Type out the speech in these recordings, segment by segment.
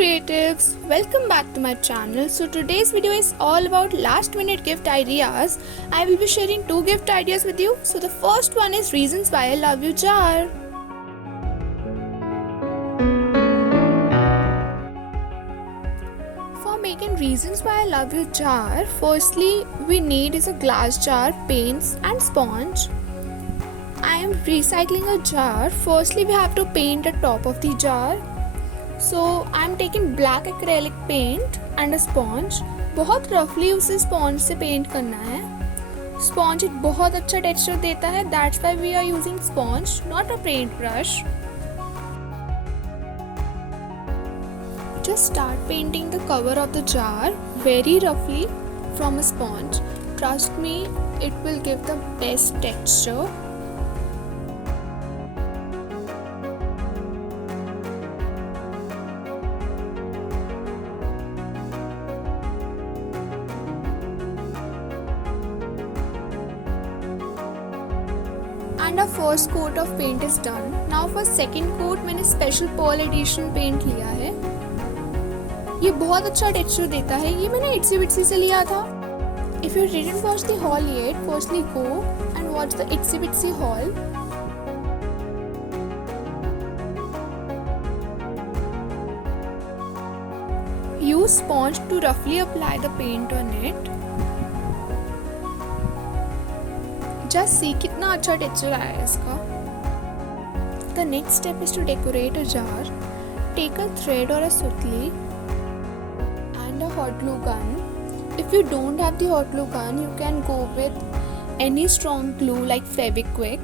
creatives, welcome back to my channel. So today's video is all about last minute gift ideas. I will be sharing two gift ideas with you. So the first one is reasons why I love you jar. For making reasons why I love you jar, firstly we need is a glass jar, paints and sponge. I am recycling a jar. Firstly we have to paint the top of the jar. So I am taking black acrylic paint and a sponge. बहुत रफली उसे sponge से paint करना है. Sponge एक बहुत अच्छा texture देता है. That's why we are using sponge, not a paint brush. Just start painting the cover of the jar very रफली from a sponge. Trust me, it will give the best texture. And our first coat of paint is done. Now for second coat मैंने special pearl edition paint लिया है. ये बहुत अच्छा texture देता है. ये मैंने Itsy Bitsy से लिया था. If you didn't watch the haul yet, firstly go and watch the Itsy Bitsy haul. Use sponge to roughly apply the paint on it. Just see कितना अच्छा टेक्सचर आया है इसका. The next step is to decorate a jar. Take a thread और a सुतली and a hot glue gun. If you don't have the hot glue gun you can go with any strong glue like Fevikwik.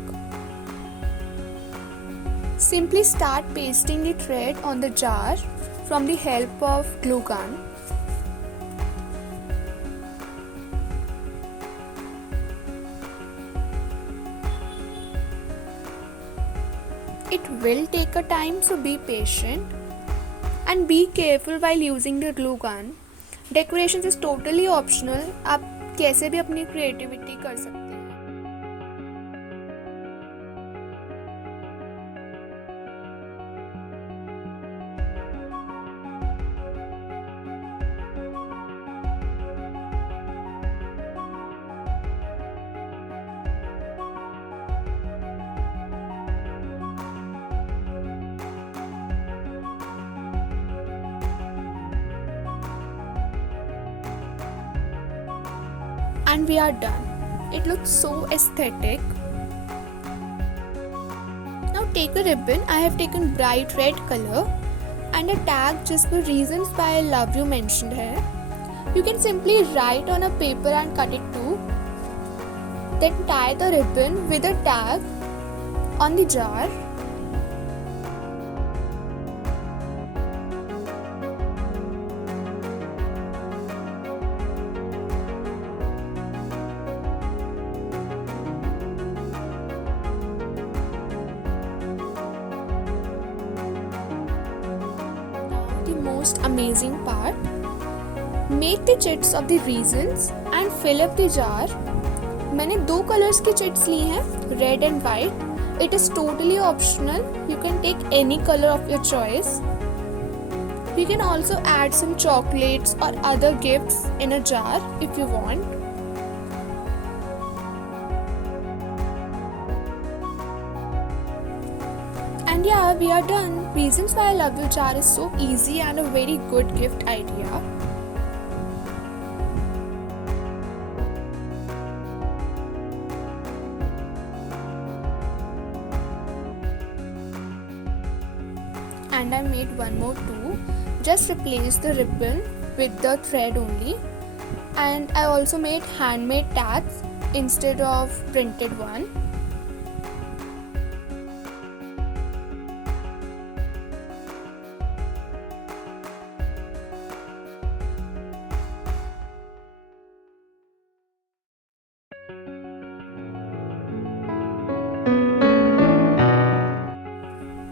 Simply start pasting the thread on the jar from the help of glue gun. It will take a time, so be patient and be careful while using the glue gun. Decorations is totally optional. आप कैसे भी अपनी creativity कर सकते हैं. And we are done. It looks so aesthetic. Now take a ribbon. I have taken bright red color and a tag just for reasons why I love you mentioned here. You can simply write on a paper and cut it too. Then tie the ribbon with a tag on the jar. Most amazing part, make the chits of the reasons and fill up the jar. मैंने दो colours की chits ली हैं, red and white. It is totally optional. You can take any colour of your choice. You can also add some chocolates और other gifts in a jar if you want. And yeah, we are done. Reasons why I love you jar is so easy and a very good gift idea. And I made one more too. Just replace the ribbon with the thread only. And I also made handmade tags instead of printed one.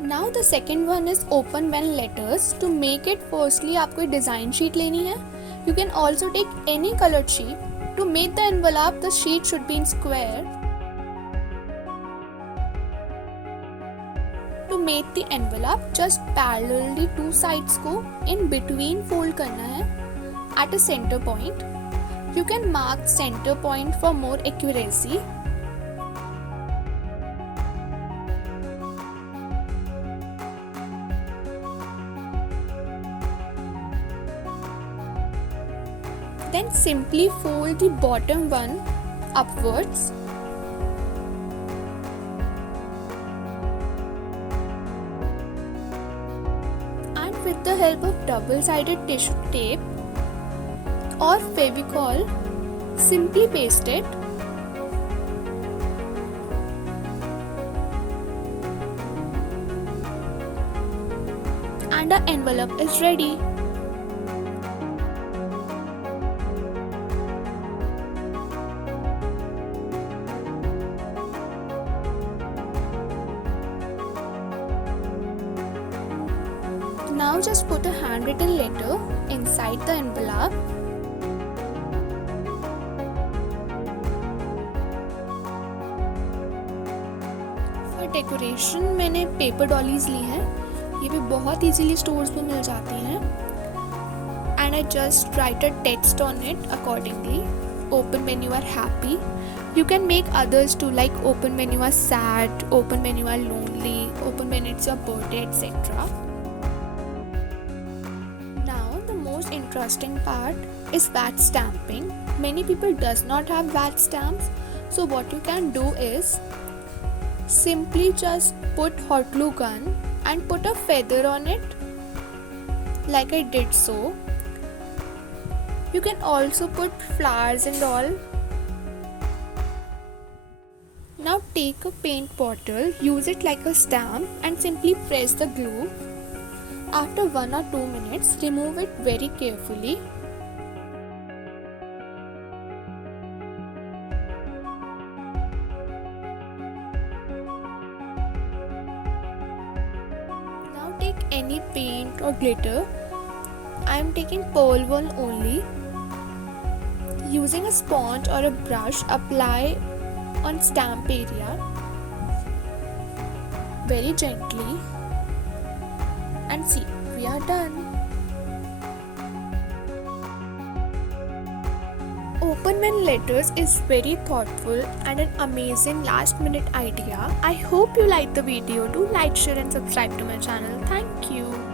Now the second one is open when letters. To make it, firstly आपको design sheet लेनी है. You can also take any colored sheet. To make the envelope, the sheet should be in square. To make the envelope, just parallelly two sides को in between fold करना है at a center point. You can mark center point for more accuracy. Then simply fold the bottom one upwards. And with the help of double-sided tissue tape or Fevicol, simply paste it. And our envelope is ready. Now just put a handwritten letter inside the envelope. For decoration मैंने paper Dolly's ली हैं, ये भी बहुत easily stores पे मिल जाती हैं. And I just write a text on it accordingly. Open when you are happy. You can make others too, like open when you are sad, open when you are lonely, open when it's your birthday, etc. Interesting part is wax stamping. Many people does not have wax stamps, so what you can do is simply just put hot glue gun and put a feather on it like I did so. You can also put flowers and all. Now take a paint bottle, use it like a stamp and simply press the glue. After 1 or 2 minutes, remove it very carefully. Now take any paint or glitter. I am taking pearl one only. Using a sponge or a brush, apply on stamp area very gently. And see, we are done. Open when letters is very thoughtful and an amazing last minute idea. I hope you liked the video. Do like, share and subscribe to my channel. Thank you.